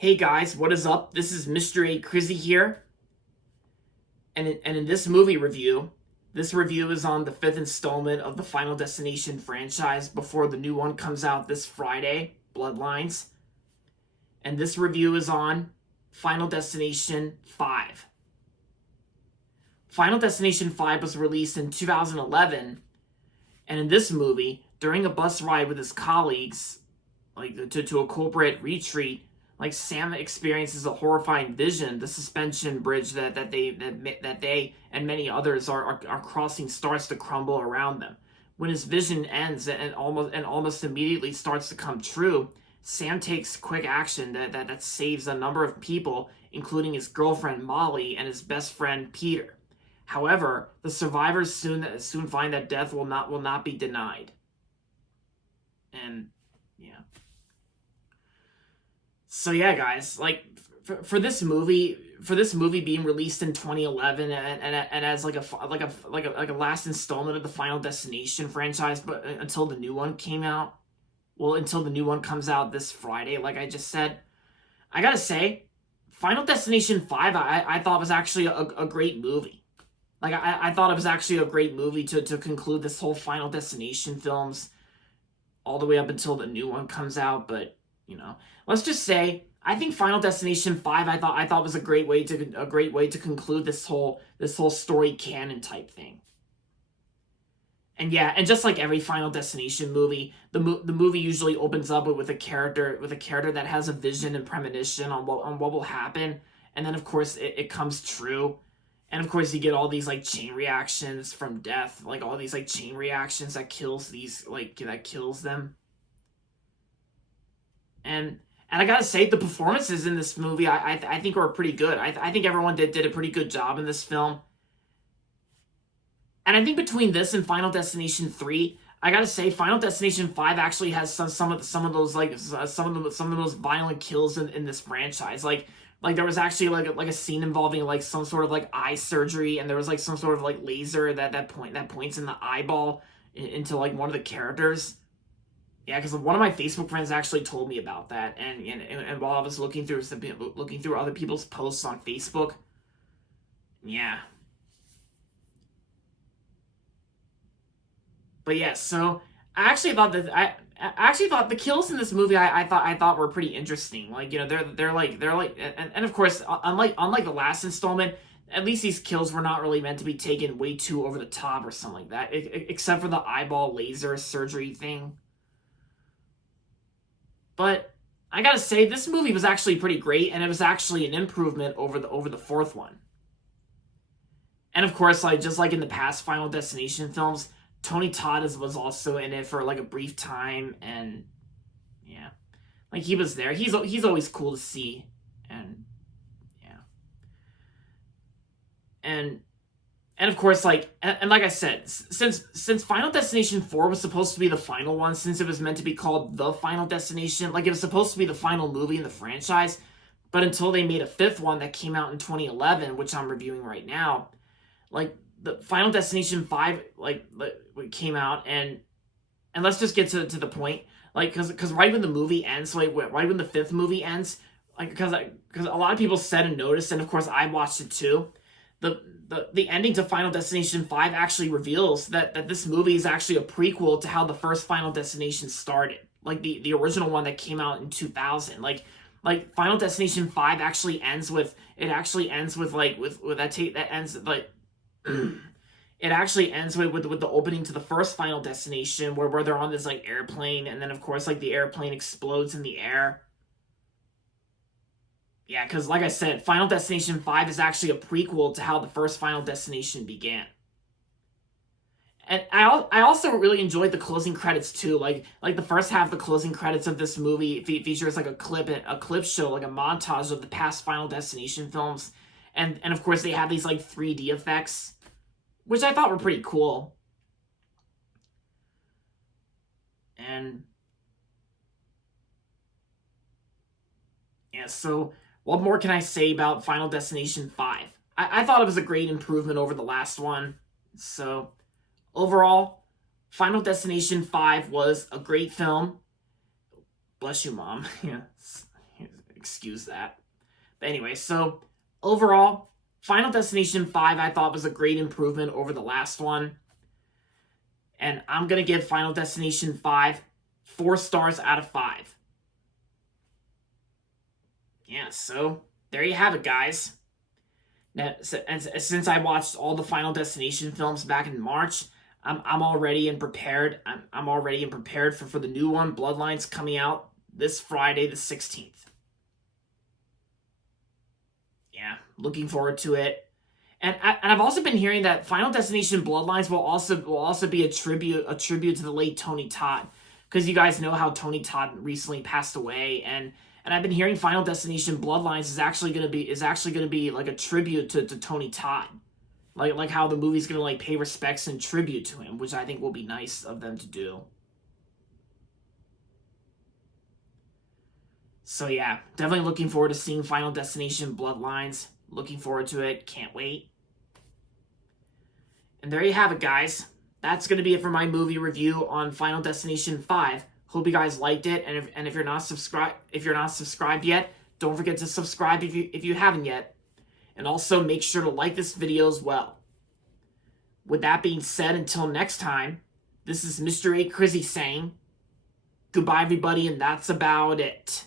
Hey guys, what is up? This is Mr. A. Crizzy here. And in this movie review, this review is on the fifth installment of the Final Destination franchise before the new one comes out this Friday, Bloodlines. And this review is on Final Destination 5. Final Destination 5 was released in 2011, and in this movie, during a bus ride with his colleagues, to a corporate retreat, Sam experiences a horrifying vision. The suspension bridge that they and many others are crossing starts to crumble around them. When his vision ends and almost immediately starts to come true, Sam takes quick action that saves a number of people, including his girlfriend Molly and his best friend Peter. However, the survivors soon find that death will not be denied. And yeah. So yeah, guys, for this movie being released in 2011 and as like a last installment of the Final Destination franchise, but until the new one came out, until the new one comes out this Friday, like I just said, I gotta say, Final Destination 5 I thought was actually a great movie. I thought it was actually a great movie to conclude this whole Final Destination films all the way up until the new one comes out. But let's just say I think Final Destination 5 I thought was a great way to conclude this whole story canon type thing. And yeah, and just like every Final Destination movie, the movie usually opens up with a character that has a vision and premonition on what will happen, and then of course it comes true. And of course, you get all these chain reactions from death, all these chain reactions that kills them. And I gotta say, the performances in this movie, I think were pretty good. I think everyone did a pretty good job in this film. And I think between this and Final Destination 3, I gotta say, Final Destination 5 actually has some of those some of the most violent kills in this franchise. There was actually a scene involving some sort of eye surgery, and there was some sort of laser that points in the eyeball into one of the characters. Yeah, because one of my Facebook friends actually told me about that, and while I was looking through other people's posts on Facebook, yeah. But yeah, so I actually thought the kills in this movie I thought were pretty interesting. And of course, unlike the last installment, at least these kills were not really meant to be taken way too over the top or something like that, except for the eyeball laser surgery thing. But I gotta say, this movie was actually pretty great, and it was actually an improvement over the fourth one. And of course, just like in the past Final Destination films, Tony Todd was also in it for a brief time, and yeah, he was there. He's always cool to see, and yeah, and of course, and like I said, since Final Destination 4 was supposed to be the final one, since it was meant to be called The Final Destination, it was supposed to be the final movie in the franchise, but until they made a fifth one that came out in 2011, which I'm reviewing right now, the Final Destination 5 came out, and let's just get to the point, because right when the movie ends, right when the fifth movie ends, because a lot of people said and noticed, and of course I watched it too, the ending to Final Destination 5 actually reveals that this movie is actually a prequel to how the first Final Destination started, the original one that came out in 2000. Final Destination 5 actually ends with it actually ends with the opening to the first Final Destination, where they're on this airplane, and then of course the airplane explodes in the air. Yeah, because like I said, Final Destination 5 is actually a prequel to how the first Final Destination began. And I also really enjoyed the closing credits too. The first half of the closing credits of this movie features a clip show, a montage of the past Final Destination films, and of course they have these 3D effects, which I thought were pretty cool. And yeah, so what more can I say about Final Destination 5? I thought it was a great improvement over the last one. So overall, Final Destination 5 was a great film. Bless you, Mom. Yeah, Excuse that. But anyway, so overall, Final Destination 5 I thought was a great improvement over the last one. And I'm going to give Final Destination 5 4 stars out of 5. Yeah, so there you have it, guys. Now, since I watched all the Final Destination films back in March, I'm already in prepared. I'm already in prepared for the new one, Bloodlines, coming out this Friday the 16th. Yeah, looking forward to it. And I've also been hearing that Final Destination Bloodlines will also be a tribute to the late Tony Todd, because you guys know how Tony Todd recently passed away, and I've been hearing Final Destination Bloodlines is actually gonna be like a tribute to Tony Todd, like how the movie's gonna like pay respects and tribute to him, which I think will be nice of them to do. So yeah, definitely looking forward to seeing Final Destination Bloodlines. Looking forward to it. Can't wait. And there you have it, guys. That's going to be it for my movie review on Final Destination 5. Hope you guys liked it. And if you're not subscribed yet, don't forget to subscribe if you haven't yet. And also make sure to like this video as well. With that being said, until next time, this is Mr. A. Crizzy saying goodbye, everybody, and that's about it.